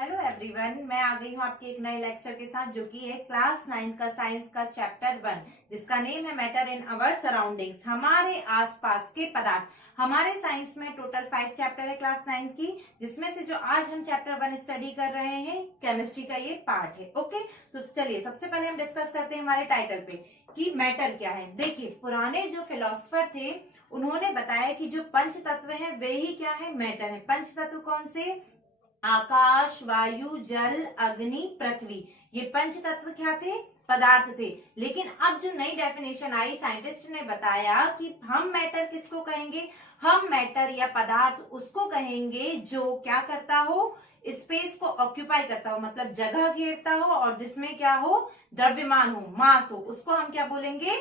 Hello everyone, मैं आ गई हूँ आपके एक नए लेक्चर के साथ जो कि है क्लास 9 का साइंस का चैप्टर 1 जिसका नेम है मैटर इन अवर सराउंडिंग्स, हमारे आसपास के पदार्थ। हमारे साइंस में टोटल 5 चैप्टर है क्लास 9 की, जिसमें से जो आज हम चैप्टर 1 स्टडी कर रहे हैं केमिस्ट्री का ये पार्ट है। ओके, तो चलिए सबसे पहले हम डिस्कस करते हैं हमारे टाइटल पे कि मैटर क्या है। देखिए, पुराने जो फिलोसफर थे उन्होंने बताया कि जो पंच तत्व है वे ही क्या है, मैटर है। पंच तत्व कौन से? आकाश, वायु, जल, अग्नि, पृथ्वी। ये पंच तत्व क्या थे? पदार्थ थे। लेकिन अब जो नई डेफिनेशन आई, साइंटिस्ट ने बताया कि हम मैटर किसको कहेंगे? हम मैटर या पदार्थ उसको कहेंगे जो क्या करता हो, स्पेस को ऑक्यूपाई करता हो, मतलब जगह घेरता हो और जिसमें क्या हो, द्रव्यमान हो, मास हो, उसको हम क्या बोलेंगे?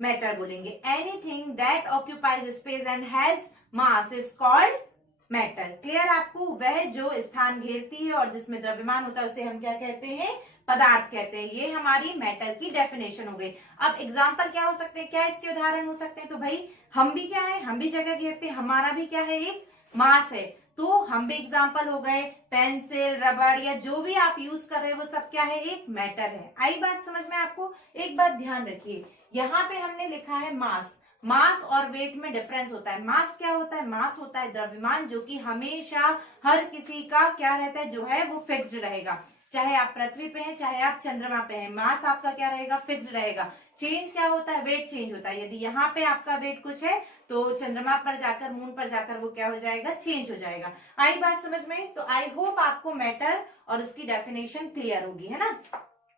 मैटर बोलेंगे। Anything that occupies space and has mass is called matter. Clear आपको? वह जो स्थान घेरती है और जिसमें द्रव्यमान होता है उसे हम क्या कहते हैं? पदार्थ कहते हैं। ये हमारी मैटर की डेफिनेशन हो गई। अब एग्जांपल क्या हो सकते हैं, क्या इसके उदाहरण हो सकते हैं? तो भाई हम भी क्या है, हम भी जगह घेरते हैं, हमारा भी क्या है, एक मास है, तो हम भी एग्जाम्पल हो गए। पेंसिल, रबड़ या जो भी आप यूज कर रहे हो वो सब क्या है, एक मैटर है। आई बात समझ में आपको? एक बात ध्यान रखिए, यहाँ पे हमने लिखा है मास। मास और वेट में डिफरेंस होता है। मास क्या होता है? मास होता है द्रव्यमान, जो कि हमेशा हर किसी का क्या रहता है, जो है वो फिक्स्ड रहेगा। चाहे आप पृथ्वी पे हैं, चाहे आप चंद्रमा पे हैं, मास आपका क्या रहेगा, फिक्स्ड रहेगा। चेंज क्या होता है? वेट चेंज होता है। यदि यहाँ पे आपका वेट कुछ है तो चंद्रमा पर जाकर, मून पर जाकर वो क्या हो जाएगा, चेंज हो जाएगा। आई बात समझ में? तो आई होप आपको मैटर और उसकी डेफिनेशन क्लियर होगी, है ना।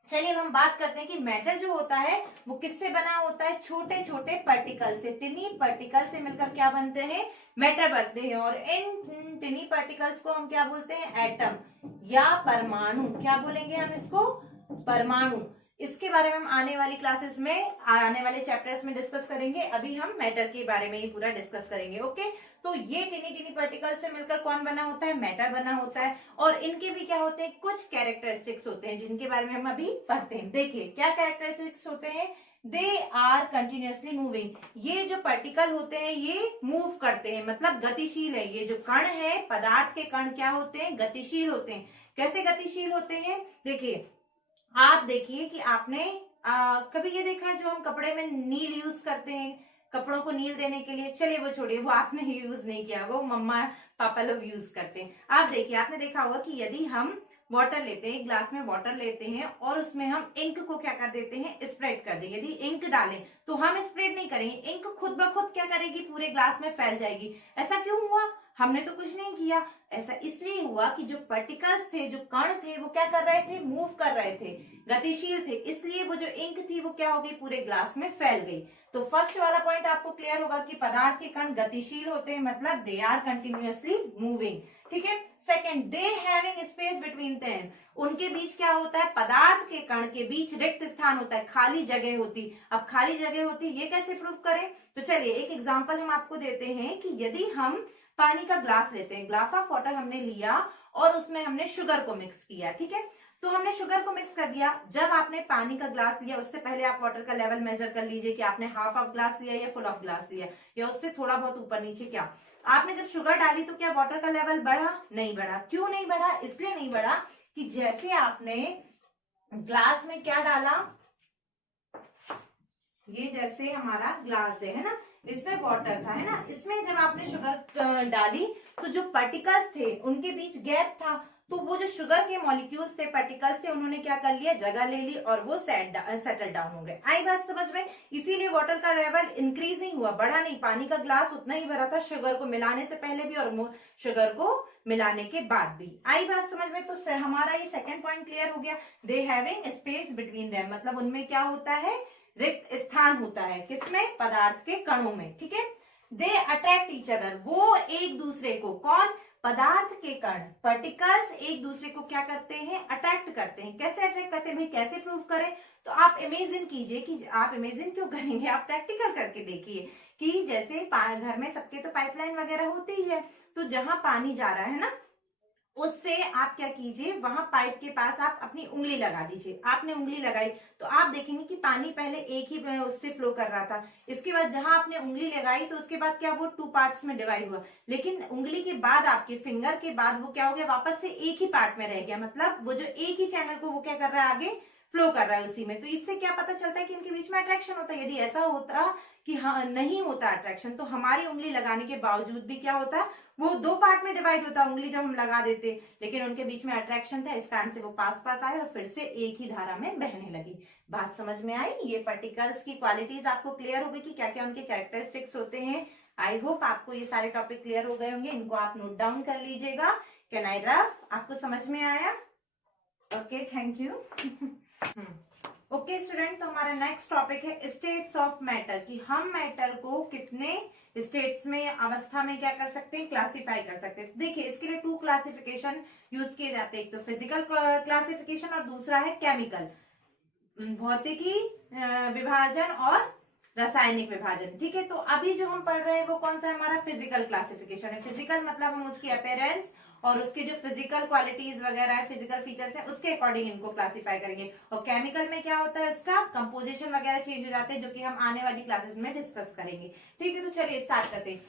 चलिए अब हम बात करते हैं कि मैटर जो होता है वो किससे बना होता है? छोटे छोटे पार्टिकल से, टिनी पार्टिकल से मिलकर क्या बनते हैं? मैटर बनते हैं। और इन टिनी पार्टिकल्स को हम क्या बोलते हैं? एटम या परमाणु। क्या बोलेंगे हम इसको? परमाणु। इसके बारे में हम आने वाली क्लासेस में, आने वाले चैप्टर्स में डिस्कस करेंगे। अभी हम मैटर के बारे में ही पूरा डिस्कस करेंगे। ओके, तो ये टिनी टिनी पार्टिकल से मिलकर कौन बना होता है? मैटर बना होता है। और इनके भी क्या होते हैं? कुछ कैरेक्टरिस्टिक्स होते हैं जिनके बारे में हम अभी पढ़ते हैं। देखिए क्या कैरेक्टरिस्टिक्स होते हैं। They are continuously moving. ये जो पार्टिकल होते हैं ये मूव करते हैं, मतलब गतिशील है। ये जो कण है, पदार्थ के कण क्या होते हैं? गतिशील होते हैं। कैसे गतिशील होते हैं? देखिए, आप देखिए कि आपने कभी ये देखा है जो हम कपड़े में नील यूज करते हैं, कपड़ों को नील देने के लिए। चलिए वो छोड़िए, वो आपने यूज नहीं किया होगा, वो मम्मा पापा लोग यूज करते हैं। आप देखिए, आपने देखा होगा कि यदि हम वाटर लेते हैं, एक ग्लास में वाटर लेते हैं और उसमें हम इंक को क्या कर देते हैं? स्प्रेड कर दें। यदि इंक डालें तो हम स्प्रेड नहीं करेंगे, इंक खुद ब खुद क्या करेगी? पूरे ग्लास में फैल जाएगी। ऐसा क्यों हुआ? हमने तो कुछ नहीं किया। ऐसा इसलिए हुआ कि जो पार्टिकल्स थे, जो कण थे, वो क्या कर रहे थे? मूव कर रहे थे, गतिशील थे। इसलिए वो जो इंक थी वो क्या हो गई? पूरे ग्लास में फैल गई। तो फर्स्ट वाला पॉइंट आपको क्लियर होगा कि पदार्थ के कण गतिशील होते हैं, मतलब दे आर कंटिन्यूअसली मूविंग। ठीक है। Second, they having space between them. उनके बीच क्या होता है? पदार्थ के कण के बीच रिक्त स्थान होता है, खाली जगह होती। अब खाली जगह होती, ये कैसे प्रूव करें? तो चलिए एक एग्जांपल हम आपको देते हैं कि यदि हम पानी का ग्लास लेते हैं, ग्लास ऑफ वाटर हमने लिया और उसमें हमने शुगर को मिक्स किया। ठीक है, तो हमने शुगर को मिक्स कर दिया। जब आपने पानी का ग्लास लिया उससे पहले आप वाटर का लेवल मेजर कर लीजिए कि आपने हाफ ऑफ ग्लास लिया या फुल ऑफ ग्लास लिया, या उससे थोड़ा बहुत ऊपर नीचे। क्या आपने जब शुगर डाली तो क्या वाटर का लेवल बढ़ा? नहीं बढ़ा। क्यों नहीं बढ़ा? इसलिए नहीं बढ़ा कि जैसे आपने ग्लास में क्या डाला, ये जैसे हमारा ग्लास है ना, इसमें वाटर था, है ना, इसमें जब आपने शुगर डाली तो जो पार्टिकल्स थे उनके बीच गैप था, तो वो जो शुगर के मॉलिक्यूल्स थे, पार्टिकल्स थे, उन्होंने क्या कर लिया? जगह ले ली और वो सेटल डाउन हो गए। आई बात समझ में? इसीलिए वाटर का लेवल इंक्रीज नहीं हुआ, बढ़ा नहीं। पानी का ग्लास उतना ही भरा था, शुगर को मिलाने से पहले भी और शुगर को मिलाने के बाद भी। आई बात समझ में? तो हमारा ये सेकंड पॉइंट क्लियर हो गया। They having space between them, मतलब उनमें क्या होता है? रिक्त स्थान होता है। किसमें? पदार्थ के कणों में। ठीक है। दे अट्रैक्ट ईच अदर, वो एक दूसरे को, कौन? पदार्थ के कण, पार्टिकल्स एक दूसरे को क्या करते हैं? अट्रैक्ट करते हैं। कैसे अट्रैक्ट करते हैं भाई? कैसे प्रूव करें? तो आप इमेजिन कीजिए कि, आप इमेजिन क्यों करेंगे, आप प्रैक्टिकल करके देखिए कि जैसे घर में सबके तो पाइपलाइन वगैरह होती ही है, तो जहां पानी जा रहा है ना, उससे आप क्या कीजिए, वहां पाइप के पास आप अपनी उंगली लगा दीजिए। आपने उंगली लगाई तो आप देखेंगे कि पानी पहले एक ही उससे फ्लो कर रहा था, इसके बाद जहां आपने उंगली लगाई तो उसके बाद क्या, वो 2 पार्ट्स में डिवाइड हुआ, लेकिन उंगली के बाद आपके फिंगर के बाद वो क्या हो गया, वापस से एक ही पार्ट में रह गया। मतलब वो जो एक ही चैनल को वो क्या कर रहा है, आगे फ्लो कर रहा है उसी में। तो इससे क्या पता चलता है कि इनके बीच में अट्रैक्शन होता है। यदि ऐसा होता कि हाँ नहीं होता अट्रैक्शन, तो हमारी उंगली लगाने के बावजूद भी क्या होता, वो 2 पार्ट में डिवाइड होता उंगली जब हम लगा देते, लेकिन उनके बीच में अट्रैक्शन था, इस कारण से वो पास पास आए और फिर से एक ही धारा में बहने लगी। बात समझ में आई? ये पार्टिकल्स की क्वालिटीज आपको क्लियर हो गई कि क्या क्या उनके कैरेक्टरिस्टिक्स होते हैं। आई होप आपको ये सारे टॉपिक क्लियर हो गए होंगे, इनको आप नोट डाउन कर लीजिएगा। Can I rough? आपको समझ में आया? Okay, thank you. Okay student, तो हमारा नेक्स्ट टॉपिक है स्टेट्स ऑफ मैटर, कि हम मैटर को कितने स्टेट्स में, अवस्था में क्या कर सकते हैं, क्लासिफाई कर सकते हैं। देखिए इसके लिए 2 क्लासिफिकेशन यूज किए जाते हैं, एक तो फिजिकल क्लासिफिकेशन और दूसरा है केमिकल, भौतिकी विभाजन और रासायनिक विभाजन। ठीक है, तो अभी जो हम पढ़ रहे हैं वो कौन सा है, हमारा फिजिकल क्लासिफिकेशन है। फिजिकल मतलब हम उसकी अपीयरेंस और उसके जो फिजिकल क्वालिटीज वगैरह है, फिजिकल फीचर्स है, उसके अकॉर्डिंग इनको क्लासिफाई करेंगे। और केमिकल में क्या होता है, इसका कंपोजिशन वगैरह चेंज हो जाते हैं, जो कि हम आने वाली क्लासेस में डिस्कस करेंगे। ठीक है, तो चलिए स्टार्ट करते हैं।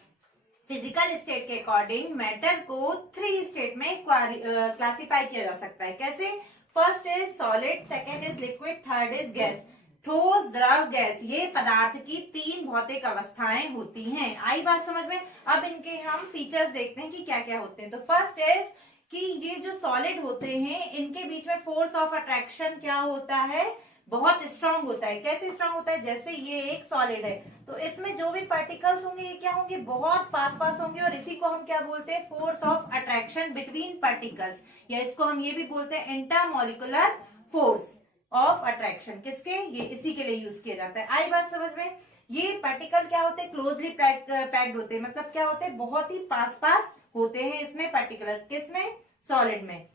फिजिकल स्टेट के अकॉर्डिंग मैटर को 3 स्टेट में क्लासिफाई किया जा सकता है। कैसे? First is solid, second is liquid, third is gas. ठोस, द्रव, गैस, ये पदार्थ की 3 भौतिक अवस्थाएं होती हैं। आई बात समझ में? अब इनके हम फीचर्स देखते हैं कि क्या क्या होते हैं। तो फर्स्ट इज कि ये जो सॉलिड होते हैं, इनके बीच में फोर्स ऑफ अट्रैक्शन क्या होता है, बहुत स्ट्रांग होता है। कैसे स्ट्रांग होता है? जैसे ये एक सॉलिड है, तो इसमें जो भी पार्टिकल्स होंगे ये क्या होंगे, बहुत पास पास होंगे, और इसी को हम क्या बोलते हैं, force of attraction between particles, या इसको हम ये भी बोलते हैं इंटरमॉलिक्यूलर फोर्स ऑफ अट्रैक्शन। किसके? ये इसी के लिए यूज किया जाता है। आई बात समझ में? ये पार्टिकल क्या होते हैं, क्लोजली पैक्ड होते हैं, मतलब क्या होते हैं, बहुत ही पास पास होते हैं इसमें पार्टिकुलर, किसमें, सॉलिड में।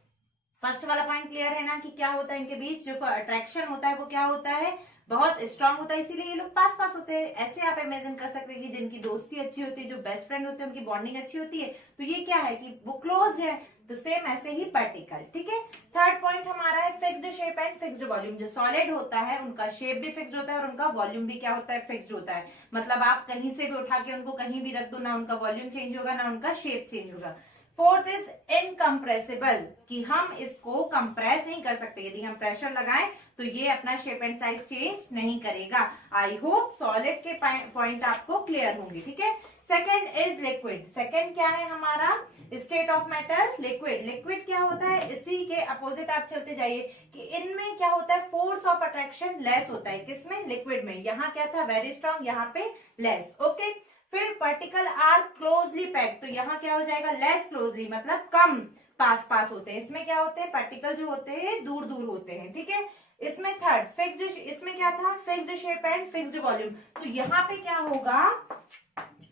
फर्स्ट वाला पॉइंट क्लियर है ना, कि क्या होता है इनके बीच जो अट्रैक्शन होता है वो क्या होता है, बहुत स्ट्रांग होता है, इसीलिए ये लोग पास पास होते हैं। ऐसे आप इमेजिन कर सकते हैं कि जिनकी दोस्ती अच्छी होती है, जो बेस्ट फ्रेंड होते हैं, उनकी बॉन्डिंग अच्छी होती है, तो ये क्या है कि वो क्लोज है। तो सेम ऐसे ही पार्टिकल। ठीक है, थर्ड पॉइंट हमारा है fixed shape and fixed volume. जो सॉलिड होता है उनका शेप भी फिक्स्ड होता है और उनका वॉल्यूम भी क्या होता है, फिक्स्ड होता है। मतलब आप कहीं से भी उठा के उनको कहीं भी रख दो, ना उनका वॉल्यूम चेंज होगा ना उनका शेप चेंज होगा। फोर्थ इज इनकम्प्रेसिबल, कि हम इसको कंप्रेस नहीं कर सकते, यदि हम प्रेशर लगाएं तो ये अपना शेप एंड साइज चेंज नहीं करेगा। आई होप सॉलिड के पॉइंट आपको क्लियर होंगे। ठीक है, सेकेंड इज लिक्विड। सेकेंड क्या है हमारा state of matter, liquid. Liquid क्या होता है, इसी के अपोजिट आप चलते जाइए, कि इनमें क्या होता है, फोर्स ऑफ अट्रैक्शन लेस होता है। किसमें? लिक्विड में। यहाँ क्या था, वेरी स्ट्रांग, यहाँ पे लेस। ओके, फिर पार्टिकल आर क्लोजली पैक्ड, तो यहाँ क्या हो जाएगा, लेस क्लोजली, मतलब कम पास पास होते हैं। इसमें क्या होते हैं, पार्टिकल जो होते हैं दूर दूर होते हैं। ठीक है, इसमें थर्ड फिक्स्ड, इसमें क्या था, fixed shape and fixed volume. तो यहाँ पे क्या होगा,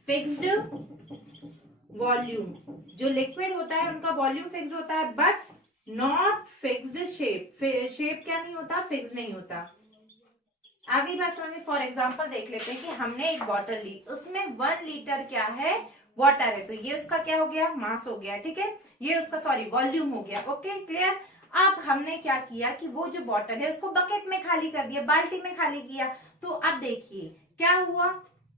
फिक्स्ड वॉल्यूम। जो लिक्विड होता है उनका वॉल्यूम फिक्स्ड होता है, but not fixed shape. Shape क्या नहीं होता, फिक्स्ड नहीं होता। आगे बात समझिए, फॉर एग्जाम्पल देख लेते हैं कि हमने एक बॉटल ली, उसमें 1 लीटर क्या है, वाटर है, तो ये उसका क्या हो गया, मास हो गया। ठीक है, ये उसका सॉरी वॉल्यूम हो गया। Okay, clear. अब हमने क्या किया कि वो जो बॉटल है उसको बकेट में खाली कर दिया, बाल्टी में खाली किया। तो अब देखिए क्या हुआ,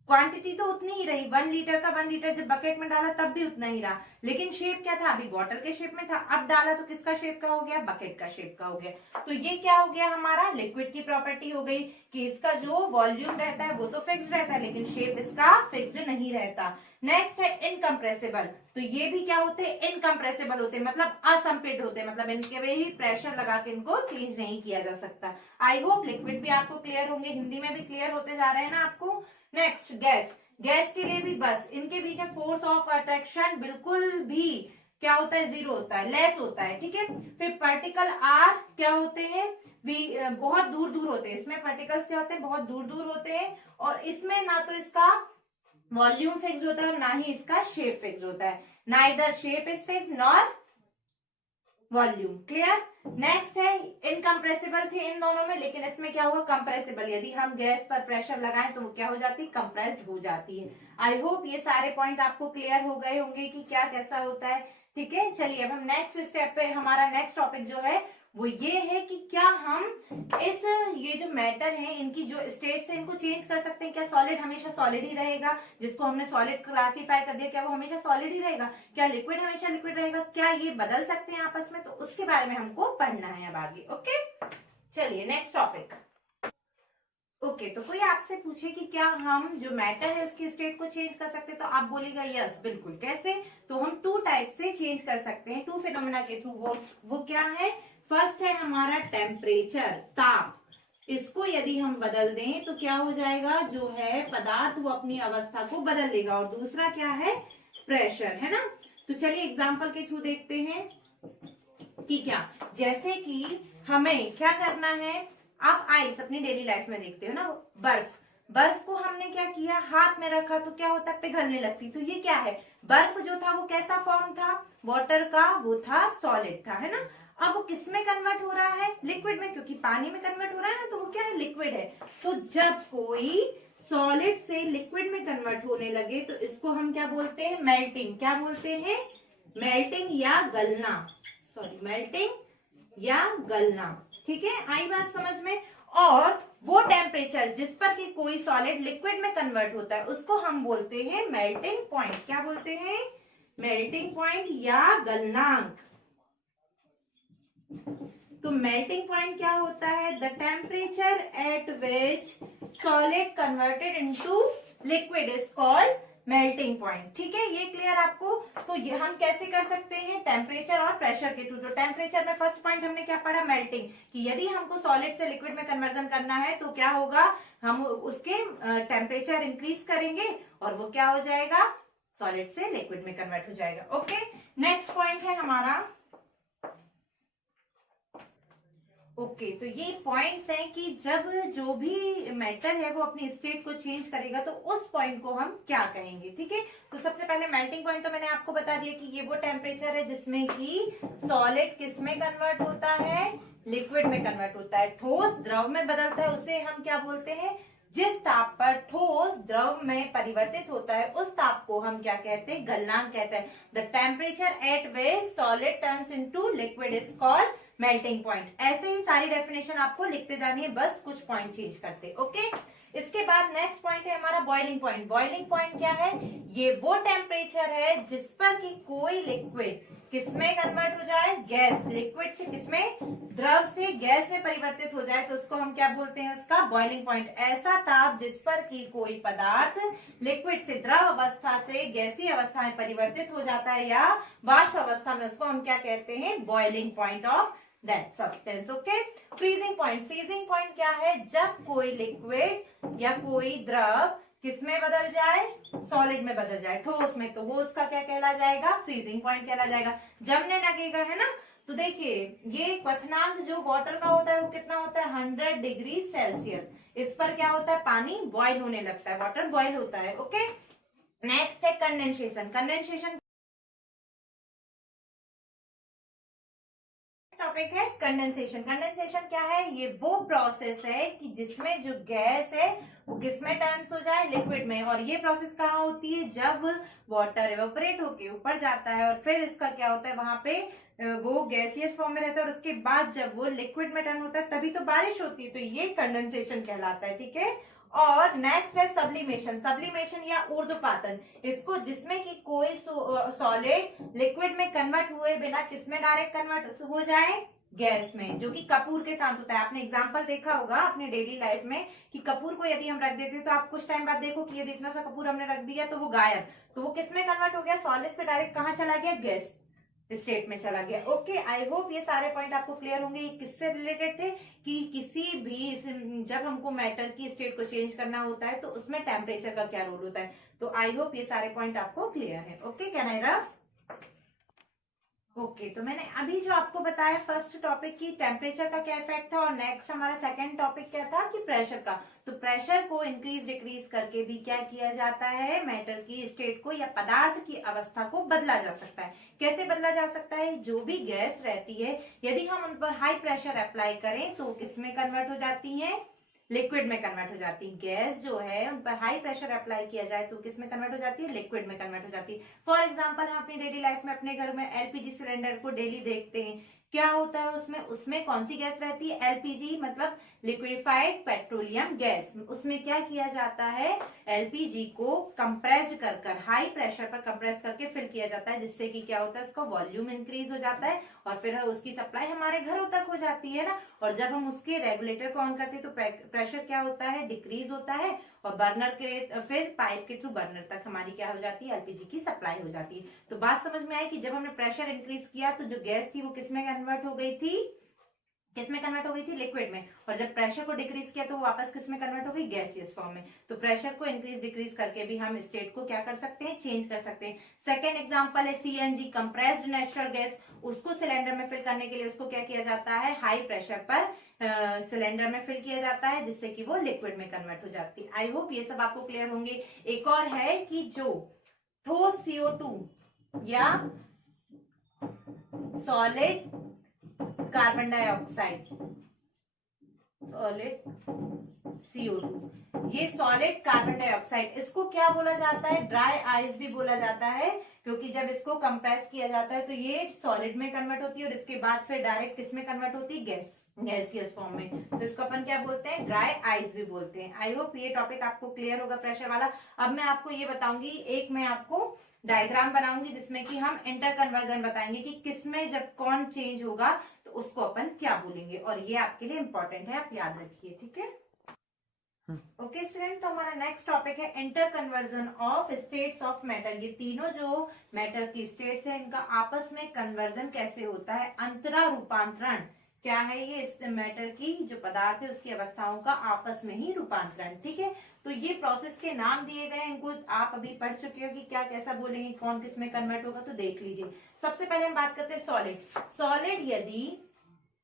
क्वांटिटी तो उतनी ही रही, 1 लीटर का 1 लीटर जब बकेट में डाला तब भी उतना ही रहा, लेकिन शेप क्या था, अभी बॉटल के शेप में था, अब डाला तो किसका शेप का हो गया, बकेट का शेप का हो गया। तो ये क्या हो गया, हमारा लिक्विड की प्रॉपर्टी हो गई, कि इसका जो वॉल्यूम रहता है वो तो फिक्स्ड रहता है, लेकिन शेप इसका फिक्स्ड नहीं रहता। नेक्स्ट है इनकम्प्रेसिबल, तो ये भी क्या होते हैं, इनकम्प्रेसिबल होते हैं, मतलब असंपित होते हैं, मतलब इनके भी प्रेशर लगा के इनको चेंज नहीं किया जा सकता। आई होप लिक्विड भी आपको क्लियर होंगे, हिंदी में भी क्लियर होते जा रहे हैं ना आपको। Next gas. गैस के लिए भी बस इनके बीच में फोर्स ऑफ अट्रैक्शन बिल्कुल भी क्या होता है, जीरो होता है, लेस होता है। ठीक है, फिर पार्टिकल आर क्या होते हैं, बहुत दूर दूर होते हैं। इसमें पार्टिकल्स क्या होते हैं, बहुत दूर दूर होते हैं, और इसमें ना तो इसका वॉल्यूम फिक्स होता है और ना ही इसका शेप फिक्स होता है। Neither shape is fix nor volume. Clear. Next है इनकम्प्रेसिबल थे इन दोनों में, लेकिन इसमें क्या होगा, कंप्रेसिबल। यदि हम गैस पर प्रेशर लगाएं तो वो क्या हो जाती है, कंप्रेस्ड हो जाती है। आई होप ये सारे पॉइंट आपको क्लियर हो गए होंगे कि क्या कैसा होता है। ठीक है, चलिए अब हम नेक्स्ट स्टेप पे, हमारा नेक्स्ट टॉपिक जो है वो ये है कि क्या हम इस ये जो मैटर है इनकी जो स्टेट है इनको चेंज कर सकते हैं? क्या सॉलिड हमेशा सॉलिड ही रहेगा? जिसको हमने सॉलिड क्लासिफाई कर दिया, क्या वो हमेशा सॉलिड ही रहेगा? क्या लिक्विड हमेशा लिक्विड रहेगा? क्या ये बदल सकते हैं आपस में? तो उसके बारे में हमको पढ़ना है अब आगे। ओके, चलिए नेक्स्ट टॉपिक। ओके, तो कोई आपसे पूछे कि क्या हम जो मैटर है उसकी स्टेट को चेंज कर सकते हैं, तो आप बोलेगा यस बिल्कुल। कैसे? तो हम टू टाइप से चेंज कर सकते हैं, टू फिनोमेना के थ्रू। वो क्या है? फर्स्ट है हमारा टेम्परेचर, ताप। इसको यदि हम बदल दें तो क्या हो जाएगा? जो है पदार्थ वो अपनी अवस्था को बदल लेगा। और दूसरा क्या है? प्रेशर, है ना। तो चलिए एग्जाम्पल के थ्रू देखते हैं कि क्या, जैसे कि हमें क्या करना है। आप आइस अपनी डेली लाइफ में देखते हो ना, बर्फ। बर्फ को हमने क्या किया? हाथ में रखा तो क्या होता है? पिघलने लगती। तो ये क्या है? बर्फ जो था वो कैसा फॉर्म था? वाटर का, वो था सॉलिड था, है ना। अब वो किस में कन्वर्ट हो रहा है? लिक्विड में, क्योंकि पानी में कन्वर्ट हो रहा है ना, तो वो क्या है? लिक्विड है। तो जब कोई सॉलिड से लिक्विड में कन्वर्ट होने लगे तो इसको हम क्या बोलते हैं? मेल्टिंग। क्या बोलते हैं? मेल्टिंग या गलना। सॉरी, मेल्टिंग या गलना। ठीक है, आई बात समझ में। और वो टेम्परेचर जिस पर कि कोई सॉलिड लिक्विड में कन्वर्ट होता है उसको हम बोलते हैं मेल्टिंग पॉइंट। क्या बोलते हैं? मेल्टिंग पॉइंट या गलनांक। तो मेल्टिंग पॉइंट क्या होता है? The temperature at which solid converted into liquid is called melting point. ठीक है, ये क्लियर आपको? तो ये हम कैसे कर सकते हैं? टेम्परेचर और प्रेशर के थ्रू। तो टेम्परेचर में फर्स्ट पॉइंट हमने क्या पढ़ा? मेल्टिंग, कि यदि हमको सॉलिड से लिक्विड में कन्वर्जन करना है तो क्या होगा? हम उसके टेम्परेचर इंक्रीज करेंगे और वो क्या हो जाएगा? सॉलिड से लिक्विड में कन्वर्ट हो जाएगा। ओके, नेक्स्ट पॉइंट है हमारा। ओके, तो ये पॉइंट्स हैं कि जब जो भी मैटर है वो अपनी स्टेट को चेंज करेगा तो उस पॉइंट को हम क्या कहेंगे। ठीक है, तो सबसे पहले मेल्टिंग पॉइंट तो मैंने आपको बता दिया कि ये वो टेम्परेचर है जिसमें कि सॉलिड किस में कन्वर्ट होता है? लिक्विड में कन्वर्ट होता है। ठोस द्रव में बदलता है, उसे हम क्या बोलते हैं? जिस ताप पर ठोस द्रव में परिवर्तित होता है उस ताप को हम क्या कहते हैं? गलनांक कहते हैं। The temperature at which solid turns into liquid is called melting point. ऐसे ही सारी डेफिनेशन आपको लिखते जानी है, बस कुछ पॉइंट चेंज करते। ओके, इसके बाद नेक्स्ट पॉइंट है हमारा बॉइलिंग पॉइंट। बॉइलिंग पॉइंट क्या है? ये वो टेम्परेचर है जिस पर कि कोई लिक्विड किसमें कन्वर्ट हो जाए? गैस। लिक्विड से किसमें? द्रव से गैस में परिवर्तित हो जाए तो उसको हम क्या बोलते हैं? उसका बॉइलिंग पॉइंट। ऐसा ताप जिस पर कि कोई पदार्थ लिक्विड से द्रव अवस्था से गैसीय अवस्था में परिवर्तित हो जाता है या वाष्प अवस्था में, उसको हम क्या कहते हैं? Boiling point of that substance. Okay, freezing point. Freezing point क्या है? जब कोई लिक्विड या कोई द्रव किसमें बदल जाए? सॉलिड में बदल जाए, ठोस में, तो वो उसका क्या कहला जाएगा? फ्रीजिंग पॉइंट कहला जाएगा। जमने लगेगा, है ना। तो देखिए, ये क्वथनांक जो वाटर का होता है वो कितना होता है? 100 डिग्री सेल्सियस। इस पर क्या होता है? पानी बॉयल होने लगता है, वाटर बॉयल होता है। ओके, नेक्स्ट है कंडेंसेशन। कंडेंसेशन टॉपिक है कंडेंसेशन। कंडेंसेशन क्या है? ये वो प्रोसेस है कि जिसमें जो गैस है वो किसमें टर्न्स हो जाए? लिक्विड में। और ये प्रोसेस कहाँ होती है? जब वाटर एवेपोरेट होके ऊपर जाता है और फिर इसका क्या होता है? वहां पे वो गैसियस फॉर्म में रहता है और उसके बाद जब वो लिक्विड में टर्न होता है तभी तो बारिश होती है। तो ये कंडेंसेशन कहलाता है। ठीक है, और नेक्स्ट है सब्लिमेशन। सब्लिमेशन या ऊर्ध्वपातन, इसको जिसमें कि कोई सॉलिड लिक्विड में कन्वर्ट हुए बिना किसमें डायरेक्ट कन्वर्ट हो जाए? गैस में, जो कि कपूर के साथ होता है। आपने एग्जांपल देखा होगा अपने डेली लाइफ में कि कपूर को यदि हम रख देते तो आप कुछ टाइम बाद देखो कि ये इतना सा कपूर हमने रख दिया तो वो गायब। तो वो किसमें कन्वर्ट हो गया? सॉलिड से डायरेक्ट कहाँ चला गया? गैस स्टेट में चला गया। ओके, आई होप ये सारे पॉइंट आपको क्लियर होंगे। ये किससे रिलेटेड थे? कि किसी भी जब हमको मैटर की स्टेट को चेंज करना होता है तो उसमें टेम्परेचर का क्या रोल होता है। तो आई होप ये सारे पॉइंट आपको क्लियर है। Okay, can I rough? Okay, तो मैंने अभी जो आपको बताया फर्स्ट टॉपिक की टेम्परेचर का क्या इफेक्ट था और नेक्स्ट हमारा सेकंड टॉपिक क्या था कि प्रेशर का। तो प्रेशर को इंक्रीज डिक्रीज करके भी क्या किया जाता है? मैटर की स्टेट को या पदार्थ की अवस्था को बदला जा सकता है। कैसे बदला जा सकता है? जो भी गैस रहती है यदि हम उन पर हाई प्रेशर अप्लाई करें तो किसमें कन्वर्ट हो जाती है? लिक्विड में कन्वर्ट हो जाती है। गैस जो है उन पर हाई प्रेशर अप्लाई किया जाए तो किस में कन्वर्ट हो जाती है? लिक्विड में कन्वर्ट हो जाती है। फॉर एग्जांपल हम अपनी डेली लाइफ में अपने घर में एलपीजी सिलेंडर को डेली देखते हैं, क्या होता है उसमें? उसमें कौन सी गैस रहती है? एलपीजी मतलब लिक्विफाइड पेट्रोलियम गैस। उसमें क्या किया जाता है? एलपीजी को कंप्रेस्ड कर कर हाई प्रेशर पर कंप्रेस करके फिल किया जाता है, जिससे कि क्या होता है? उसका वॉल्यूम इंक्रीज हो जाता है और फिर उसकी सप्लाई हमारे घरों तक हो जाती है ना। और जब हम उसके रेगुलेटर को ऑन करते हैं तो प्रेशर क्या होता है? डिक्रीज होता है और बर्नर के फिर पाइप के थ्रू बर्नर तक हमारी क्या हो जाती है? एलपीजी की सप्लाई हो जाती है। तो बात समझ में आई कि जब हमने प्रेशर इंक्रीज किया तो जो गैस थी वो किसमें कन्वर्ट हो गई थी? किसमें कन्वर्ट हो गई थी? लिक्विड में। और जब प्रेशर को डिक्रीज किया तो वो वापस किसमें कन्वर्ट हो गई? गैसियस फॉर्म में। तो प्रेशर को इंक्रीज डिक्रीज करके भी हम स्टेट को क्या कर सकते हैं? चेंज कर सकते हैं। सेकेंड एग्जांपल है सीएनजी, कंप्रेस्ड नेचुरल गैस। उसको सिलेंडर में फिल करने के लिए उसको क्या किया जाता है? हाई प्रेशर पर सिलेंडर में फिल किया जाता है, जिससे कि वो लिक्विड में कन्वर्ट हो जाती है। आई होप ये सब आपको क्लियर होंगे। एक और है कि जो ठोस CO2 या solid carbon dioxide, solid CO2, ये सॉलिड कार्बन डाइऑक्साइड, इसको क्या बोला जाता है? ड्राई आइस भी बोला जाता है, क्योंकि जब इसको कंप्रेस किया जाता है तो ये सॉलिड में कन्वर्ट होती है और इसके बाद फिर डायरेक्ट किस में कन्वर्ट होती है? गैसियस फॉर्म में। तो इसको अपन क्या बोलते हैं? ड्राई आइस भी बोलते हैं। आई होप ये टॉपिक आपको क्लियर होगा प्रेशर वाला। अब मैं आपको ये बताऊंगी, एक मैं आपको डायग्राम बनाऊंगी जिसमें कि हम इंटर कन्वर्जन बताएंगे कि किसमें जब कौन चेंज होगा तो उसको अपन क्या बोलेंगे, और ये आपके लिए इंपॉर्टेंट है, आप याद रखिए। ठीक है, ओके स्टूडेंट। तो हमारा नेक्स्ट टॉपिक है inter conversion of states of matter. ये तीनों जो मैटर की स्टेट्स है इनका आपस में कन्वर्जन कैसे होता है? अंतरा रूपांतरण क्या है? ये इस मैटर की जो पदार्थ है उसकी अवस्थाओं का आपस में ही रूपांतरण। ठीक है, तो ये प्रोसेस के नाम दिए गए, इनको आप अभी पढ़ चुके हो कि क्या कैसा बोलेंगे, कौन किस में कन्वर्ट होगा, तो देख लीजिए। सबसे पहले हम बात करते हैं सॉलिड। सॉलिड यदि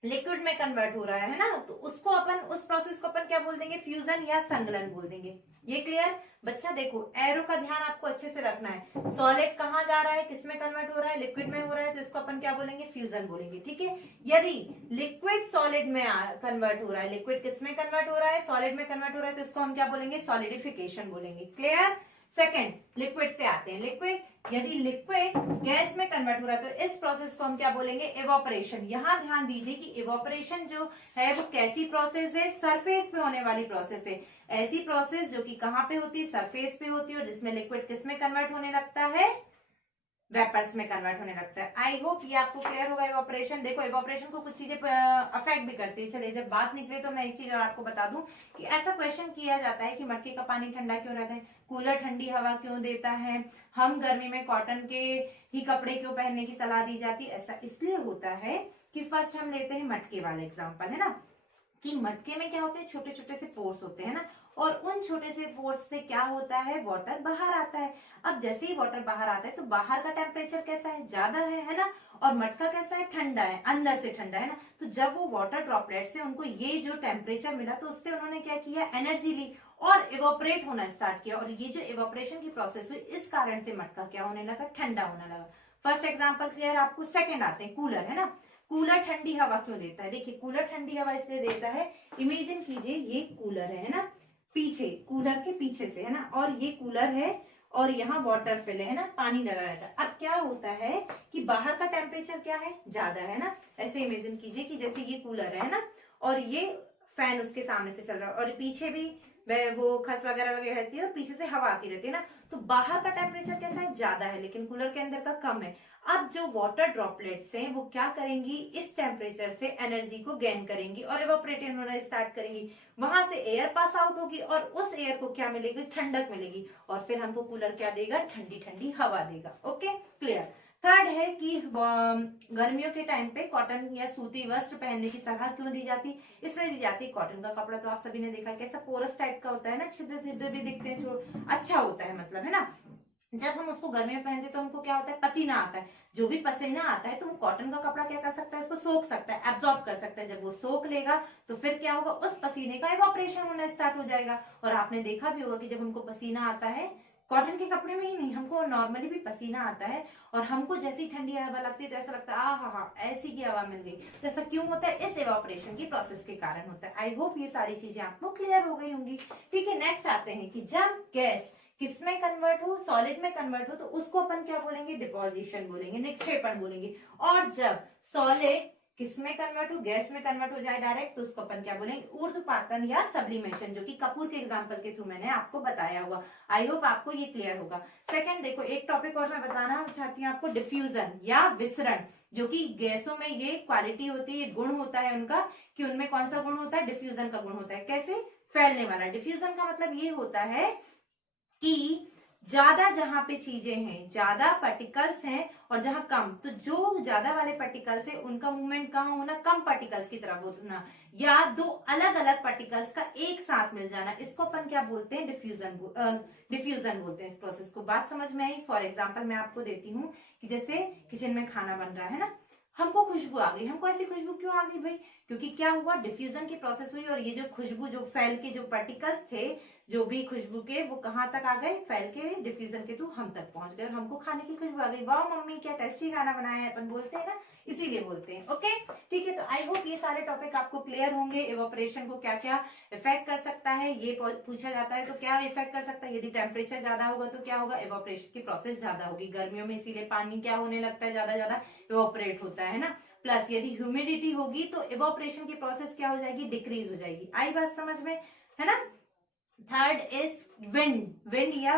लिक्विड में कन्वर्ट हो रहा है ना, तो उसको अपन, उस प्रोसेस को अपन क्या बोल देंगे? फ्यूजन या संगलन बोल देंगे। ये क्लियर? बच्चा देखो, एरो का ध्यान आपको अच्छे से रखना है। सॉलिड कहाँ जा रहा है, किसमें कन्वर्ट हो रहा है? लिक्विड में हो रहा है, तो इसको अपन क्या बोलेंगे? फ्यूजन बोलेंगे। ठीक है, यदि लिक्विड सॉलिड में कन्वर्ट हो रहा है, लिक्विड किसमें कन्वर्ट हो रहा है? सॉलिड में कन्वर्ट हो रहा है, तो इसको हम क्या बोलेंगे? सॉलिडिफिकेशन बोलेंगे। क्लियर? सेकेंड, लिक्विड से आते हैं। लिक्विड, यदि लिक्विड गैस में कन्वर्ट हो रहा है तो इस प्रोसेस को हम क्या बोलेंगे? इवोपरेशन। यहां ध्यान दीजिए कि इवोपरेशन जो है वो कैसी प्रोसेस है? सरफेस पे होने वाली प्रोसेस है। ऐसी प्रोसेस जो कि कहां पे होती है? सरफेस पे होती है, और जिसमें लिक्विड किस में कन्वर्ट होने लगता है? वेपर्स में कन्वर्ट होने लगता है। आई होप ये आपको क्लियर होगा। इवोपरेशन, देखो इवोपरेशन को कुछ चीजें अफेक्ट भी करती है। चलिए जब बात निकले तो मैं एक चीज और आपको बता दूं कि ऐसा क्वेश्चन किया जाता है कि मटके का पानी ठंडा क्यों रहता है, कूलर ठंडी हवा क्यों देता है, हम गर्मी में कॉटन के ही कपड़े क्यों पहनने की सलाह दी जाती है। ऐसा इसलिए होता है कि फर्स्ट हम लेते हैं मटके वाला एग्जाम्पल, है ना, कि मटके में क्या होते हैं? छोटे छोटे से पोर्स होते हैं ना, और उन छोटे से पोर्स से क्या होता है? वाटर बाहर आता है। अब जैसे ही वाटर बाहर आता है तो बाहर का टेम्परेचर कैसा है? ज्यादा है ना, और मटका कैसा है? ठंडा है, अंदर से ठंडा है ना। तो जब वो वाटर ड्रॉपलेट से उनको ये जो टेम्परेचर मिला तो उससे उन्होंने क्या किया? एनर्जी ली और इवोपरेट होना स्टार्ट किया, और ये जो इवोपरेशन की प्रोसेस हुई इस कारण से मटका क्या होने लगा? ठंडा होने लगा। फर्स्ट एग्जाम्पल क्लियर आपको। सेकेंड आते हैं कूलर, है ना। कूलर ठंडी हवा क्यों देता है? देखिए कूलर ठंडी हवा इसलिए देता है, इमेजिन कीजिए ये कूलर है ना, पीछे, कूलर के पीछे से, है ना, और ये कूलर है और यहाँ वाटर फिल है ना, पानी लगा रहता है। अब क्या होता है कि बाहर का टेम्परेचर क्या है? ज्यादा है ना। ऐसे इमेजिन कीजिए कि जैसे ये कूलर है ना, और ये फैन उसके सामने से चल रहा है, और पीछे भी वो खस वगैरह लगी रहती है और पीछे से हवा आती रहती है ना। तो बाहर का टेम्परेचर कैसा है? ज्यादा है, लेकिन कूलर के अंदर का कम है। अब जो वाटर ड्रॉपलेट्स हैं वो क्या करेंगी? इस टेम्परेचर से एनर्जी को गेन करेंगी और इवोपरेट होना स्टार्ट करेंगी। वहां से एयर पास आउट होगी और उस एयर को क्या मिलेगी? ठंडक मिलेगी, और फिर हमको कूलर क्या देगा? ठंडी ठंडी हवा देगा। Okay clear. थर्ड है कि गर्मियों के टाइम पे कॉटन या सूती वस्त्र पहनने की सलाह क्यों दी जाती? इसलिए दी जाती। कॉटन का कपड़ा तो आप सभी ने देखा है कैसा पोरस टाइप का होता है ना, छिद्र छिद्र भी दिखते हैं, अच्छा होता है, मतलब, है ना। जब हम उसको गर्मी में पहनते तो हमको क्या होता है? पसीना आता है। जो भी पसीना आता है तो वो कॉटन का कपड़ा क्या कर सकता है? उसको सोख सकता है, एब्जॉर्ब कर सकता है। जब वो सोख लेगा तो फिर क्या होगा? उस पसीने का इवोपरेशन होना स्टार्ट हो जाएगा। और आपने देखा भी होगा कि जब हमको पसीना आता है कॉटन के कपड़े में ही नहीं, हमको नॉर्मली भी पसीना आता है और हमको जैसी ठंडी हवा लगती है तो ऐसा लगता है आ हा ऐसी की हवा मिल गई। तो ऐसा क्यों होता है? इस इवापोरेशन की प्रोसेस के कारण होता है। आई होप ये सारी चीजें आपको क्लियर हो गई होंगी। ठीक है, नेक्स्ट आते हैं कि जब गैस किसमें कन्वर्ट हो, सॉलिड में कन्वर्ट हो, तो उसको अपन क्या बोलेंगे? डिपोजिशन बोलेंगे, निक्षेपण बोलेंगे। और जब सॉलिड किसमें कन्वर्ट हो, गैस में कन्वर्ट हो जाए डायरेक्ट, तो उसको अपन क्या बोलेंगे? ऊर्ध्वपातन या सब्लिमेशन, जो कि कपूर के एग्जांपल के थ्रू मैंने आपको बताया होगा। आई होप आपको ये क्लियर होगा। सेकंड देखो, एक टॉपिक और मैं बताना चाहती हूँ आपको, डिफ्यूजन या विसरण, जो कि गैसों में ये क्वालिटी होती है, गुण होता है उनका कि उनमें कौन सा गुण होता है? डिफ्यूजन का गुण होता है। कैसे? फैलने वाला। डिफ्यूजन का मतलब ये होता है कि ज्यादा जहां पे चीजें हैं, ज्यादा पार्टिकल्स हैं और जहां कम, तो जो ज्यादा वाले पार्टिकल्स है उनका मूवमेंट कहाँ होना? कम पार्टिकल्स की तरफ होना, या दो अलग अलग पार्टिकल्स का एक साथ मिल जाना, इसको अपन क्या बोलते हैं? डिफ्यूजन बोलते हैं इस प्रोसेस को। बात समझ में आई? फॉर एग्जाम्पल मैं आपको देती हूँ कि जैसे किचन में खाना बन रहा है ना, हमको खुशबू आ गई। हमको ऐसी खुशबू क्यों आ गई भाई? क्योंकि क्या हुआ? डिफ्यूजन की प्रोसेस हुई और ये जो खुशबू, जो फैल के जो पार्टिकल्स थे, जो भी खुशबू के, वो कहाँ तक आ गए? फैल के डिफ्यूजन के थ्रू हम तक पहुंच गए और हमको खाने की खुशबू आ गई। वाह मम्मी क्या टेस्टी खाना बनाया है, अपन बोलते हैं ना, इसीलिए बोलते हैं। ओके, ठीक है। तो आई होप ये सारे टॉपिक आपको क्लियर होंगे। इवेपोरेशन को क्या क्या इफेक्ट कर सकता है, ये पूछा जाता है तो क्या इफेक्ट कर सकता है? यदि टेम्परेचर ज्यादा होगा तो क्या होगा? इवेपोरेशन की प्रोसेस ज्यादा होगी। गर्मियों में इसीलिए पानी क्या होने लगता है? ज्यादा ज्यादा इवेपोरेट होता है ना। प्लस यदि ह्यूमिडिटी होगी तो इवेपोरेशन की प्रोसेस क्या हो जाएगी? डिक्रीज हो जाएगी। आई बात समझ में, है ना। थर्ड इज विंड या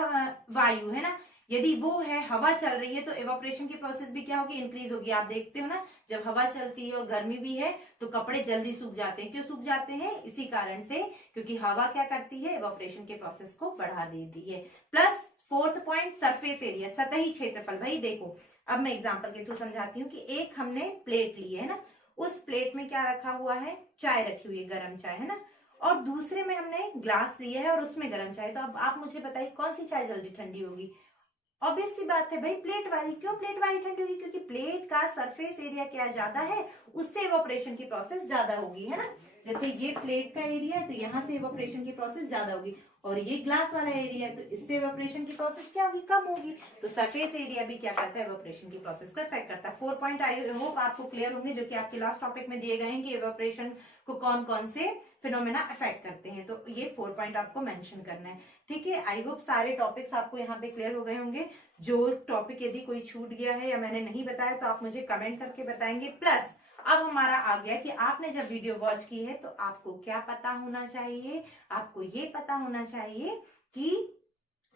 वायु, है ना। यदि वो है, हवा चल रही है, तो इवेपोरेशन की प्रोसेस भी क्या होगी? इंक्रीज होगी। आप देखते हो ना, जब हवा चलती है और गर्मी भी है तो कपड़े जल्दी सूख जाते हैं। क्यों सूख जाते हैं? इसी कारण से, क्योंकि हवा क्या करती है? इवेपोरेशन के प्रोसेस को बढ़ा देती है। Plus fourth point, surface area, सतही क्षेत्रफल। भाई देखो, अब मैं एग्जांपल के थ्रू समझाती हूँ कि एक हमने प्लेट ली है ना, उस प्लेट में क्या रखा हुआ है? चाय रखी हुई है, गर्म चाय, है ना। और दूसरे में हमने ग्लास लिया है और उसमें गर्म चाय। तो अब आप मुझे बताइए कौन सी चाय जल्दी ठंडी होगी? ऑब्वियस सी बात है भाई, प्लेट वाली। क्यों प्लेट वाली ठंडी होगी? क्योंकि प्लेट का सरफेस एरिया क्या ज्यादा है, उससे इवेपोरेशन की प्रोसेस ज्यादा होगी, है ना। जैसे ये प्लेट का एरिया है तो यहाँ से इवेपोरेशन की प्रोसेस ज्यादा होगी, और ये ग्लास वाला एरिया है तो इससे इवेपोरेशन की प्रोसेस क्या होगी? कम होगी। तो सरफेस एरिया भी क्या करता है? इवेपोरेशन की प्रोसेस को इफेक्ट करता है। 4 पॉइंट आई होप आपको क्लियर होंगे, जो कि आपके लास्ट टॉपिक में दिए गए हैं कि इवेपोरेशन को कौन कौन से फिनोमेना अफेक्ट करते हैं। तो ये 4 पॉइंट आपको मेंशन करना है। ठीक है, आई होप सारे टॉपिक्स आपको यहाँ पे क्लियर हो गए होंगे। जो टॉपिक यदि कोई छूट गया है या मैंने नहीं बताया तो आप मुझे कमेंट करके बताएंगे। प्लस अब हमारा आ गया कि आपने जब वीडियो वॉच की है तो आपको क्या पता होना चाहिए? आपको ये पता होना चाहिए कि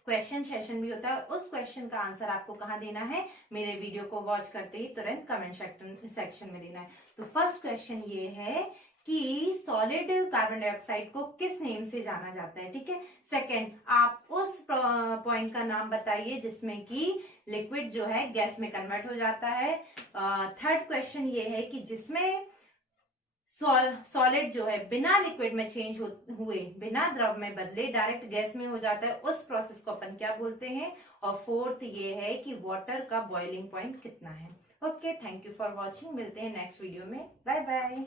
क्वेश्चन सेशन भी होता है। उस क्वेश्चन का आंसर आपको कहाँ देना है? मेरे वीडियो को वॉच करते ही तुरंत कमेंट सेक्शन में देना है। तो फर्स्ट क्वेश्चन ये है कि सॉलिड कार्बन डाइऑक्साइड को किस नेम से जाना जाता है? ठीक है। सेकंड, आप उस पॉइंट का नाम बताइए जिसमें कि लिक्विड जो है गैस में कन्वर्ट हो जाता है। थर्ड क्वेश्चन ये है कि जिसमें सॉलिड जो है बिना लिक्विड में चेंज हुए, बिना द्रव में बदले डायरेक्ट गैस में हो जाता है, उस प्रोसेस को अपन क्या बोलते हैं? और फोर्थ ये है कि वाटर का बॉइलिंग पॉइंट कितना है। Okay, thank you for watching. मिलते हैं नेक्स्ट वीडियो में। Bye bye.